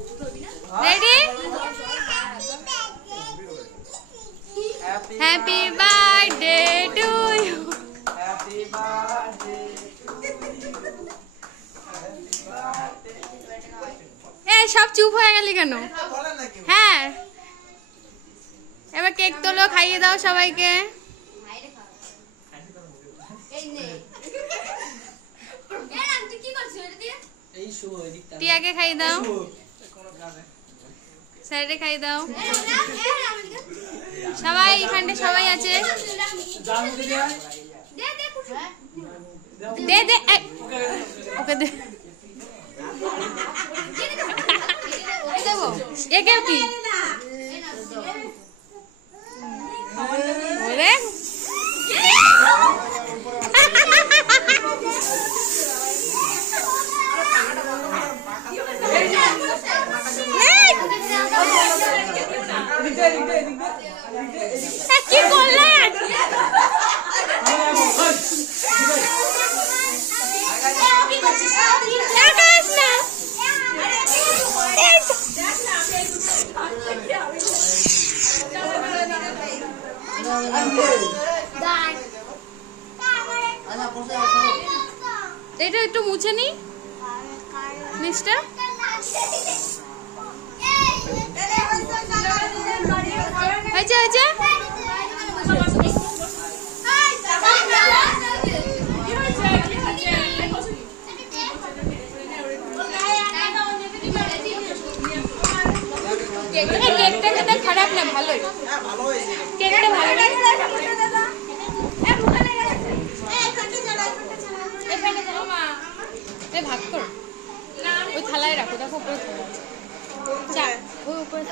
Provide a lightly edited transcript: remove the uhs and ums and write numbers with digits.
ready happy birthday to you happy birthday ए सब चुप हो गेली কেন হ্যাঁ এবার কেক তোলো খাইয়ে দাও সবাইকে টিয়াকে খাইয়ে দাও স্যারে খাইয়ে দাও সবাই এখানে সবাই আছে দে দে ওকে দে একে কি ওরে কি করলেন এটা একটু মুছে নি মিস্টার আচ্ছা আচ্ছা কেকটা খেতে খারাপ না ভালোই কেকটা ভালো ভাগ করো ওই থালায় রাখো দেখো উপরে চা ওই উপরে